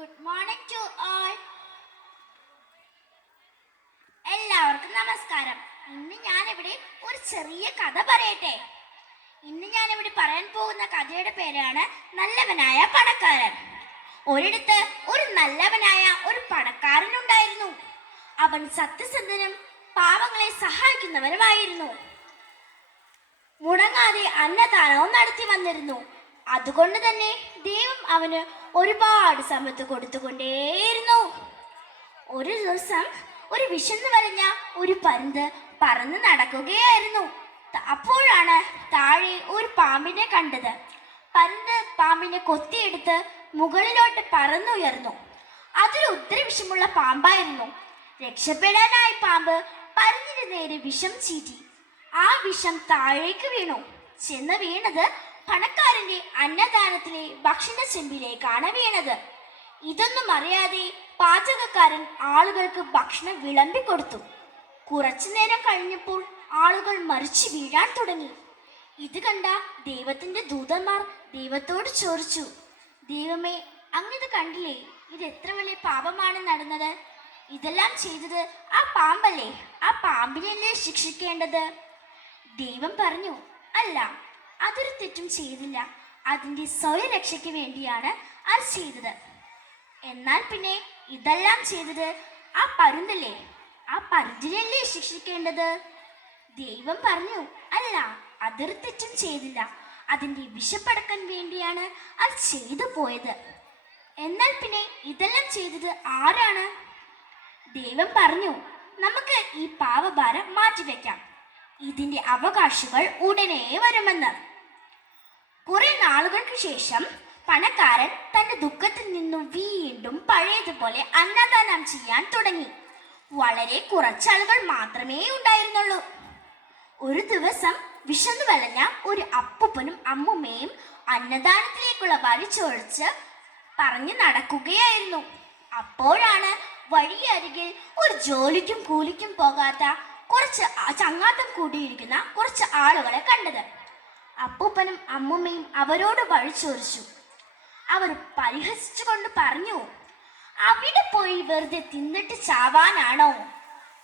Good morning to all. എല്ലാവർക്കും നമസ്കാരം. ഇന്ന് ഞാനിവിടെ ഒരു ചെറിയ കഥ പറയട്ടെ. ഇന്ന് ഞാനിവിടെ പറയാൻ പോകുന്ന കഥയുടെ പേരാണ് നല്ലവനായ പണക്കാരൻ. ഒരിടത്ത് ഒരു നല്ലവനായ ഒരു പണക്കാരൻ ഉണ്ടായിരുന്നു. അവൻ സത്യസന്ധനും പാവങ്ങളെ സഹായിക്കുന്നവനുമായിരുന്നു. മുടങ്ങാതെ അന്നദാനവും നടത്തി വന്നിരുന്നു. അതുകൊണ്ട് തന്നെ ദൈവം അവന് ഒരുപാട് സമ്പത്ത് കൊടുത്തുകൊണ്ടേയിരുന്നു. ഒരു ദിവസം ഒരു വിശന്നു വലഞ്ഞ ഒരു പരുന്ത് പറന്ന് നടക്കുകയായിരുന്നു. അപ്പോഴാണ് താഴെ ഒരു പാമ്പിനെ കണ്ടത്. പരുന്ത് പാമ്പിനെ കൊത്തിയെടുത്ത് മുകളിലോട്ട് പറന്നുയർന്നു. അതൊരു ഉഗ്രവിഷമുള്ള പാമ്പായിരുന്നു. രക്ഷപ്പെടാനായി പാമ്പ് പരുന്തിന് നേരെ വിഷം ചീറ്റി. ആ വിഷം താഴേക്ക് വീണു. ചെന്ന് വീണത് പണക്കാരന്റെ അന്നദാനത്തിലെ ഭക്ഷണ ചെമ്പിലേക്കാണ് വീണത്. ഇതൊന്നും അറിയാതെ പാചകക്കാരൻ ആളുകൾക്ക് ഭക്ഷണം വിളമ്പിക്കൊടുത്തു. കുറച്ചു നേരം കഴിഞ്ഞപ്പോൾ ആളുകൾ മരിച്ചു വീഴാൻ തുടങ്ങി. ഇത് കണ്ട ദൈവത്തിന്റെ ദൂതന്മാർ ദൈവത്തോട് ചോദിച്ചു, ദൈവമേ, അങ്ങിത് കണ്ടില്ലേ? ഇത് എത്ര വലിയ പാപമാണ് നടന്നത്. ഇതെല്ലാം ചെയ്തത് ആ പാമ്പല്ലേ? ആ പാമ്പിനല്ലേ ശിക്ഷിക്കേണ്ടത്? ദൈവം പറഞ്ഞു, അല്ല, അതൊരു തെറ്റും ചെയ്തില്ല. അതിൻ്റെ സ്വയരക്ഷയ്ക്ക് വേണ്ടിയാണ് അത് ചെയ്തത്. എന്നാൽ പിന്നെ ഇതെല്ലാം ചെയ്തത് ആ പരുന്തല്ലേ? ആ പരുന്തിനല്ലേ ശിക്ഷിക്കേണ്ടത്? ദൈവം പറഞ്ഞു, അല്ല, അതൊരു തെറ്റും ചെയ്തില്ല. അതിൻ്റെ വിശപ്പടക്കാൻ വേണ്ടിയാണ് അത് ചെയ്തു പോയത്. എന്നാൽ പിന്നെ ഇതെല്ലാം ചെയ്തത് ആരാണ്? ദൈവം പറഞ്ഞു, നമുക്ക് ഈ പാവഭാരം മാറ്റിവെക്കാം. ഇതിന്റെ അവകാശികൾ ഉടനെ വരുമെന്ന്. കുറെ നാളുകൾക്ക് ശേഷം പണക്കാരൻ തന്റെ ദുഃഖത്തിൽ നിന്നും വീണ്ടും പഴയതുപോലെ അന്നദാനം ചെയ്യാൻ തുടങ്ങി. വളരെ കുറച്ചാളുകൾ മാത്രമേ ഉണ്ടായിരുന്നുള്ളൂ. ഒരു ദിവസം വിശന്നു വലഞ്ഞ ഒരു അപ്പൂപ്പനും അമ്മുമ്മയും അന്നദാനത്തിലേക്കുള്ള വഴി ചോദിച്ച് പറഞ്ഞു നടക്കുകയായിരുന്നു. അപ്പോഴാണ് വഴിയരികിൽ ഒരു ജോലിക്കും കൂലിക്കും പോകാത്ത കുറച്ച് ചങ്ങാത്തം കൂടിയിരിക്കുന്ന കുറച്ച് ആളുകളെ കണ്ടത്. അപ്പൂപ്പനും അമ്മുമ്മയും അവരോട് വഴി ചോദിച്ചു. അവർ പരിഹസിച്ചുകൊണ്ട് പറഞ്ഞു, അവിടെ പോയി വെറുതെ തിന്നിട്ട് ചാവാനാണോ?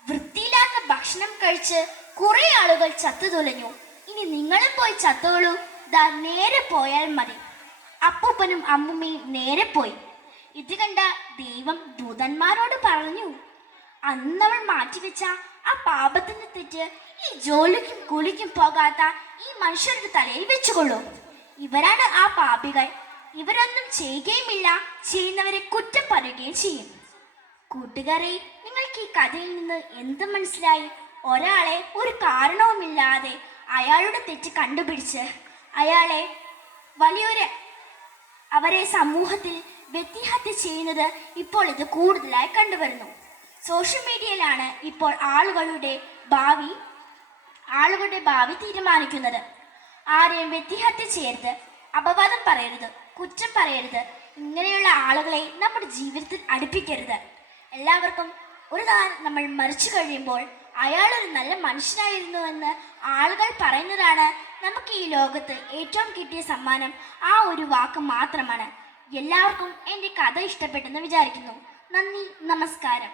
വൃത്തിയില്ലാത്ത ഭക്ഷണം കഴിച്ച് കുറെ ആളുകൾ ചത്തു തുലഞ്ഞു. ഇനി നിങ്ങളും പോയി ചത്തോളൂ. ദാ നേരെ പോയാൽ മതി. അപ്പൂപ്പനും അമ്മുമ്മയും നേരെ പോയി. ഇത് കണ്ട ദൈവം ദൂതന്മാരോട് പറഞ്ഞു, അന്നവൾ മാറ്റിവെച്ച ആ പാപത്തിന്റെ തെറ്റ് ഈ ജോലിക്കും കൂലിക്കും പോകാത്ത ഈ മനുഷ്യരുടെ തലയിൽ വെച്ചുകൊള്ളൂ. ഇവരാണ് ആ പാപികൾ. ഇവരൊന്നും ചെയ്യുകയുമില്ല, ചെയ്യുന്നവരെ കുറ്റം പറയുകയും ചെയ്യും. കൂട്ടുകാരെ, നിങ്ങൾക്ക് ഈ കഥയിൽ നിന്ന് എന്ത് മനസ്സിലായി? ഒരാളെ ഒരു കാരണവുമില്ലാതെ അയാളുടെ തെറ്റ് കണ്ടുപിടിച്ച് അയാളെ അവരെ സമൂഹത്തിൽ വ്യക്തിഹത്യ ചെയ്യുന്നത് ഇപ്പോൾ ഇത് കൂടുതലായി കണ്ടുവരുന്നു. സോഷ്യൽ മീഡിയയിലാണ് ഇപ്പോൾ ആളുകളുടെ ഭാവി തീരുമാനിക്കുന്നത്. ആരെയും വ്യക്തിഹത്യ ചെയ്യരുത്, അപവാദം പറയരുത്, കുറ്റം പറയരുത്. ഇങ്ങനെയുള്ള ആളുകളെ നമ്മുടെ ജീവിതത്തിൽ അടുപ്പിക്കരുത്. എല്ലാവർക്കും ഒരു നമ്മൾ മരിച്ചു കഴിയുമ്പോൾ അയാളൊരു നല്ല മനുഷ്യനായിരുന്നുവെന്ന് ആളുകൾ പറയുന്നതാണ് നമുക്ക് ഈ ലോകത്ത് ഏറ്റവും കിട്ടിയ സമ്മാനം. ആ ഒരു വാക്ക് മാത്രമാണ്. എല്ലാവർക്കും എൻ്റെ കഥ ഇഷ്ടപ്പെട്ടെന്ന് വിചാരിക്കുന്നു. നന്ദി, നമസ്കാരം.